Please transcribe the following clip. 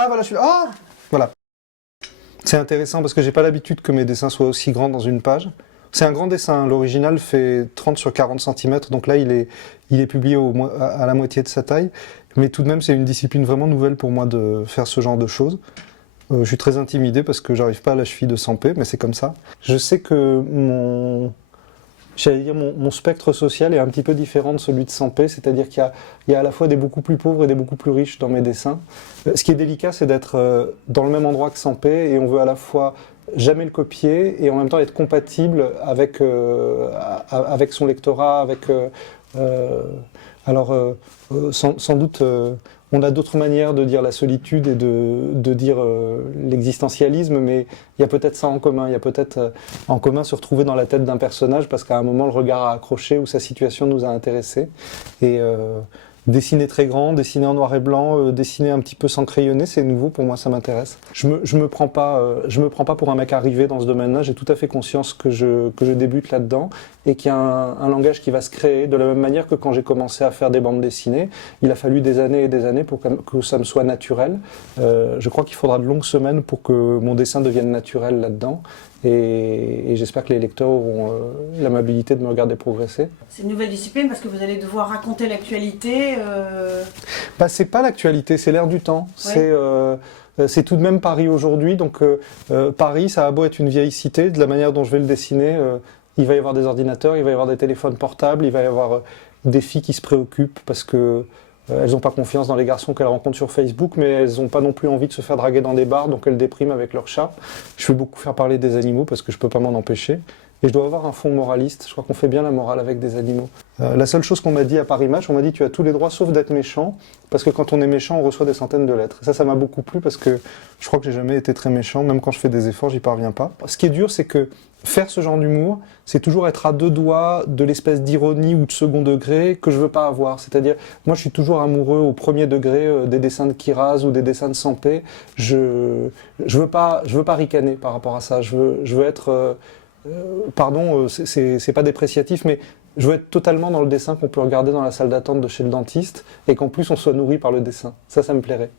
Ah, voilà, je suis là. Ah, voilà. C'est intéressant parce que j'ai pas l'habitude que mes dessins soient aussi grands dans une page. C'est un grand dessin, l'original fait 30 sur 40 cm, donc là il est publié à la moitié de sa taille. Mais tout de même, c'est une discipline vraiment nouvelle pour moi de faire ce genre de choses. Je suis très intimidé parce que j'arrive pas à la cheville de 100p, mais c'est comme ça. Je sais que mon spectre social est un petit peu différent de celui de 100p, c'est-à-dire qu'il y a à la fois des beaucoup plus pauvres et des beaucoup plus riches dans mes dessins. Ce qui est délicat, c'est d'être dans le même endroit que 100p, et on veut à la fois jamais le copier et en même temps être compatible avec son lectorat, sans doute on a d'autres manières de dire la solitude et de dire l'existentialisme, mais il y a peut-être ça en commun. Il y a peut-être en commun se retrouver dans la tête d'un personnage parce qu'à un moment le regard a accroché ou sa situation nous a intéressés. Et dessiner très grand, dessiner en noir et blanc, dessiner un petit peu sans crayonner, c'est nouveau pour moi, ça m'intéresse. Je me prends pas pour un mec arrivé dans ce domaine-là. J'ai tout à fait conscience que je débute là-dedans et qu'il y a un langage qui va se créer de la même manière que quand j'ai commencé à faire des bandes dessinées. Il a fallu des années et des années pour que ça me soit naturel. Je crois qu'il faudra de longues semaines pour que mon dessin devienne naturel là-dedans. Et j'espère que les lecteurs auront l'amabilité de me regarder progresser. C'est une nouvelle discipline parce que vous allez devoir raconter l'actualité. Bah, c'est pas l'actualité, c'est l'air du temps. Ouais. C'est tout de même Paris aujourd'hui. Donc Paris, ça a beau être une vieille cité, de la manière dont je vais le dessiner, il va y avoir des ordinateurs, il va y avoir des téléphones portables, il va y avoir des filles qui se préoccupent parce que elles n'ont pas confiance dans les garçons qu'elles rencontrent sur Facebook, mais elles n'ont pas non plus envie de se faire draguer dans des bars, donc elles dépriment avec leur chat. Je vais beaucoup faire parler des animaux parce que je peux pas m'en empêcher. Et je dois avoir un fond moraliste, je crois qu'on fait bien la morale avec des animaux. La seule chose qu'on m'a dit à Paris Match, on m'a dit tu as tous les droits sauf d'être méchant, parce que quand on est méchant, on reçoit des centaines de lettres. Ça m'a beaucoup plu parce que je crois que j'ai jamais été très méchant, même quand je fais des efforts, j'y parviens pas. Ce qui est dur, c'est que faire ce genre d'humour, c'est toujours être à deux doigts de l'espèce d'ironie ou de second degré que je veux pas avoir. C'est-à-dire, moi je suis toujours amoureux au premier degré des dessins de Kiraz ou des dessins de Sampé. Je veux pas ricaner par rapport à ça. Je veux être... pardon, c'est pas dépréciatif, mais je veux être totalement dans le dessin qu'on peut regarder dans la salle d'attente de chez le dentiste et qu'en plus on soit nourri par le dessin. Ça me plairait.